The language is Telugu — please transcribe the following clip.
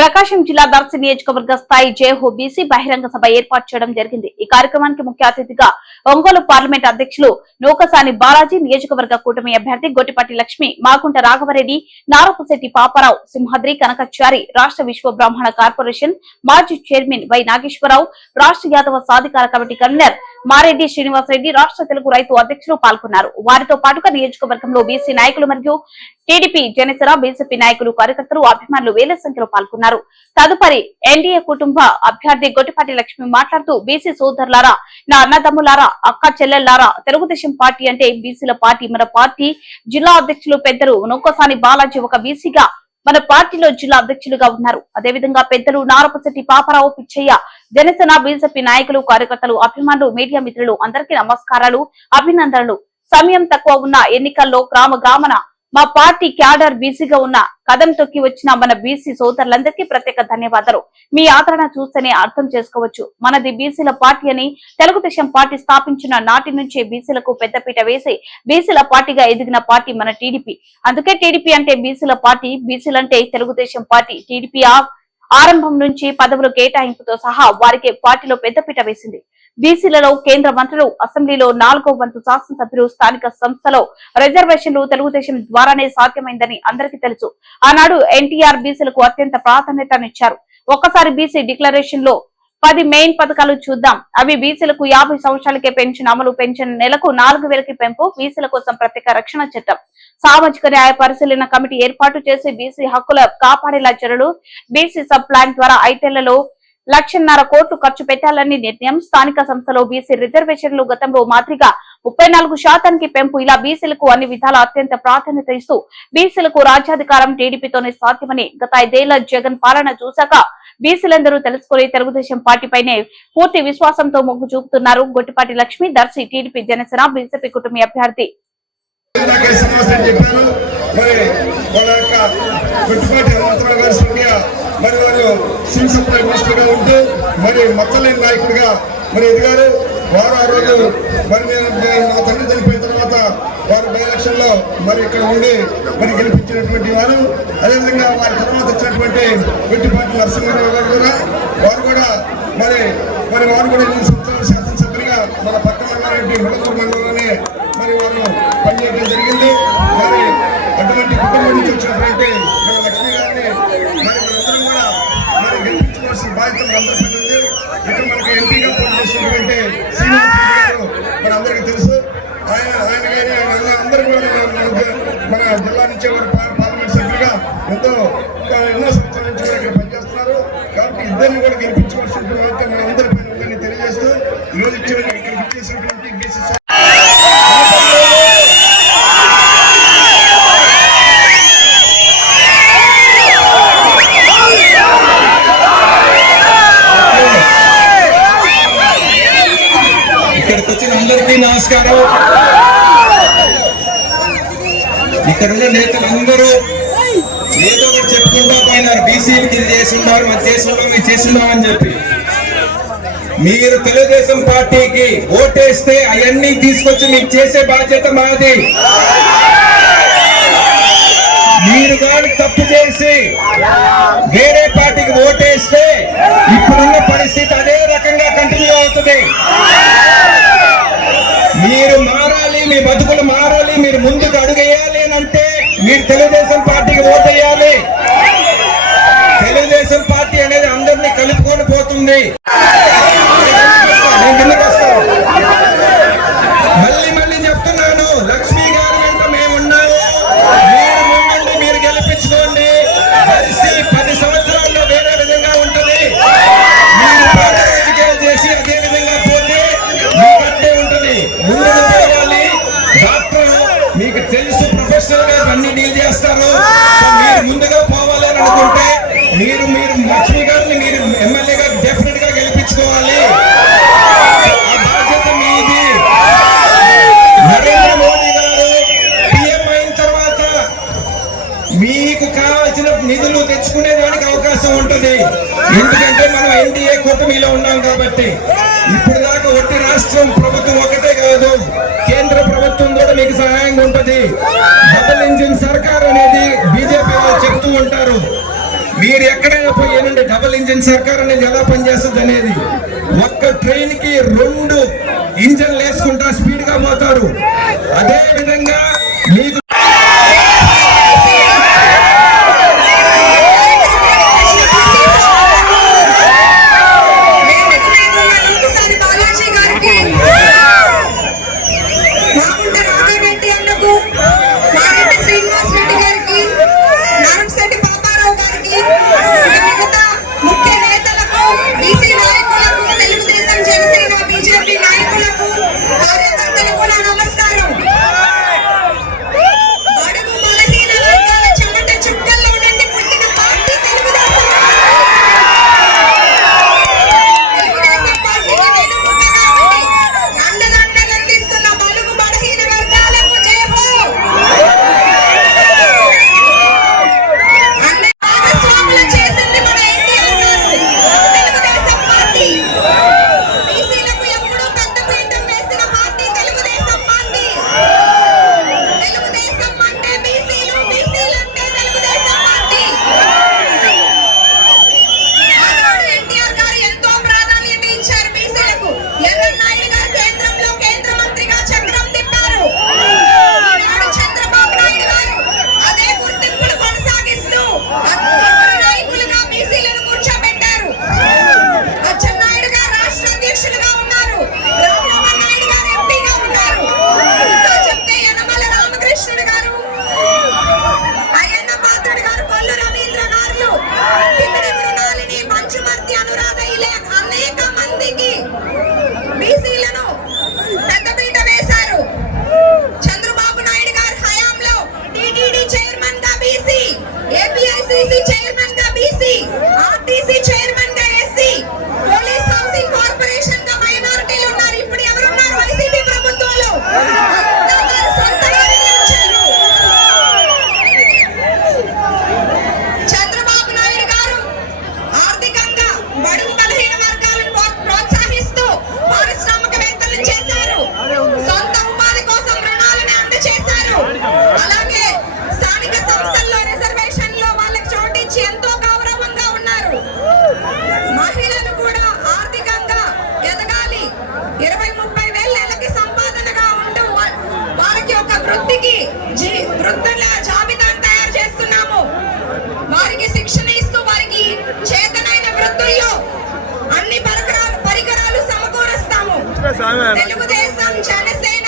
ప్రకాశం జిల్లా దర్శి నియోజకవర్గ స్థాయి జేహో బీసీ బహిరంగ సభ ఏర్పాటు చేయడం జరిగింది. ఈ కార్యక్రమానికి ముఖ్య అతిథిగా ఒంగోలు పార్లమెంట్ అధ్యక్షులు నూకసాని బాలాజీ నియోజకవర్గ కూటమి అభ్యర్థి గొట్టిపాటి లక్ష్మి మాగుంట రాఘవరెడ్డి నారపశెట్టి పాపారావు సింహాద్రి కనకచారి రాష్ట్ర విశ్వ బ్రాహ్మణ కార్పొరేషన్ మాజీ చైర్మన్ వై నాగేశ్వరరావు రాష్ట్ర యాదవ సాధికార కమిటీ కన్వీనర్ మారెడ్డి శ్రీనివాసరెడ్డి రాష్ట్ర తెలుగు రైతు అధ్యక్షులు పాల్గొన్నారు. వారితో పాటుగా నియోజకవర్గంలో బీసీ నాయకులు మరియు టీడీపీ జనసేన బీజేపీ నాయకులు కార్యకర్తలు అభిమానులు వేల సంఖ్యలో పాల్గొన్నారు. తదుపరి ఎన్డీఏ కుటుంబ అభ్యర్థి గొట్టిపాటి లక్ష్మి మాట్లాడుతూ బీసీ సోదరులారా నా అన్నదమ్ములారా అక్క చెల్లెల్లారా తెలుగుదేశం పార్టీ అంటే బీసీల పార్టీ మన పార్టీ జిల్లా అధ్యక్షులు పెద్దలు నౌకసాని బాలాజీ ఒక బీసీగా మన పార్టీలో జిల్లా అధ్యక్షులుగా ఉన్నారు. అదేవిధంగా పెద్దలు నారపశెట్టి పాపారావు పిచ్చయ్య జనసేన బీజేపీ నాయకులు కార్యకర్తలు అభిమానులు మీడియా మిత్రులు అందరికీ నమస్కారాలు అభినందనలు. సమయం తక్కువ ఉన్న ఎన్నికల్లో గ్రామ గ్రామన మా పార్టీ క్యాడర్ బీసీగా ఉన్న కదం తొక్కి వచ్చిన మన బీసీ సోదరులందరికీ ప్రత్యేక ధన్యవాదాలు. మీ ఆదరణ చూస్తేనే అర్థం చేసుకోవచ్చు. మనది బీసీల పార్టీ అని తెలుగుదేశం పార్టీ స్థాపించిన నాటి నుంచే బీసీలకు పెద్దపీట వేసి బీసీల పార్టీగా ఎదిగిన పార్టీ మన టీడీపీ. అందుకే టీడీపీ అంటే బీసీల పార్టీ బీసీలంటే తెలుగుదేశం పార్టీ టీడీపీ ఆరంభం నుంచి పదవుల కేటాయింపుతో సహా వారికి పార్టీలో పెద్దపీట వేసింది. బీసీలలో కేంద్ర మంత్రులు అసెంబ్లీలో నాలుగో వంతు శాసనసభ్యులు స్థానిక సంస్థలో రిజర్వేషన్లు తెలుగుదేశం ద్వారానే సాధ్యమైందని అందరికీ తెలుసు. ఆనాడు ఎన్టీఆర్ బీసీలకు అత్యంత ప్రాధాన్యతనిచ్చారు. ఒక్కసారి బీసీ డిక్లరేషన్లో పది మెయిన్ పథకాలు చూద్దాం. అవి బీసీలకు యాభై సంవత్సరాలకే పెన్షన్ అమలు పెన్షన్ నెలకు నాలుగు వేలకి పెంపు బీసీల కోసం ప్రత్యేక రక్షణ చట్టం. సామాజిక న్యాయ పరిశీలన కమిటీ ఏర్పాటు చేసి బీసీ హక్కుల కాపాడేలా చర్యలు బీసీ సబ్ ప్లాన్ ద్వారా ఐదేళ్ళలో లక్షన్నర కోట్లు ఖర్చు పెట్టాలని నిర్ణయం. స్థానిక సంస్థలో బీసీ రిజర్వేషన్లు గతంలో మాదిరిగా ముప్పై నాలుగు శాతానికి పెంపు. ఇలా బీసీలకు అన్ని విధాల అత్యంత ప్రాధాన్యత ఇస్తూ బీసీలకు రాజ్యాధికారం టీడీపీతోనే సాధ్యమని గత ఐదేళ్ళ జగన్ పాలన చూశాక బీసీలందరూ తెలుసుకుని తెలుగుదేశం పార్టీపైనే పూర్తి విశ్వాసంతో మొగ్గు చూపుతున్నారు. గొట్టిపాటి లక్ష్మి దర్శి టీడీపీ జనసేన బీజేపీ కుటుంబ అభ్యర్థి. మరి వారు సివిల్ సప్లై మినిస్టర్గా ఉంటూ మరి నాయకుడిగా మరి ఎదిగారు. వారు ఆ రోజు మరి నేను నేను నా తండ్రి చనిపోయిన తర్వాత వారు బై ఎలక్షన్లో మరి ఇక్కడ ఉండి మరి గెలిపించినటువంటి వారు అదేవిధంగా వారి తర్వాత వచ్చినటువంటి వెట్టిపాటి నరసింహారావు గారు కూడా వారు కూడా మరి మరి వారు కూడా ఎనిమిది సంవత్సరాలు శాసనసభ్యులుగా మన పక్క మండలం హుళకూరు కాబట్టి ఇద్దరిని కూడా గెలిపించుకోవాల్సిన బాధ్యత మన అందరిపైన ఉందని తెలియజేస్తూ ఈరోజు ఇచ్చిన ఇక్కడికి ఇచ్చేసినటువంటి ఇక్కడికి వచ్చిన అందరికీ నమస్కారం. ఇక్కడ ఉన్న నేతలందరూ ఏదో ఒకటి చెప్పుకుంటా పోయినారు. బీసీకి ఇది చేసిండారు అది చేసిండాం చేసిండాం అని చెప్పి. మీరు తెలుగుదేశం పార్టీకి ఓటేస్తే అవన్నీ తీసుకొచ్చి మీకు చేసే బాధ్యత మాది. మీరు కానీ తప్పు చేసి వేరే పార్టీకి ఓటేస్తే ఇప్పుడున్న పరిస్థితి అదే రకంగా కంటిన్యూ అవుతుంది. మీరు మారాలి మీ బతుకులు మారాలి మీరు ముందుకు అడుగేయాలి అని అంటే మీరు తెలుగుదేశం நன்றி ఎందుకంటే మనం ఎన్డీఏ కూటమిలో ఉన్నాం కాబట్టి ఇప్పుడు దాకా ఒట్టి రాష్ట్రం ప్రభుత్వం ఒకటే కాదు కేంద్ర ప్రభుత్వం కూడా మీకు సహాయంగా ఉంటుంది. డబల్ ఇంజిన్ సర్కార్ అనేది బీజేపీ వాళ్ళు చెప్తూ ఉంటారు. మీరు ఎక్కడైనా పోయి పోయేనండి డబుల్ ఇంజిన్ సర్కార్ అనేది ఎలా పనిచేస్తుంది అనేది? ఒక్క ట్రైన్కి రెండు ఇంజన్లు వేసుకుంటా స్పీడ్గా పోతారు. చైర్మన్ గా బీసీ ఏపీఐసిసి చైర్మన్ గా బీసీ ఆర్టీసీ చైర్మన్ స్వామి వెలుగుదేశం జనసేన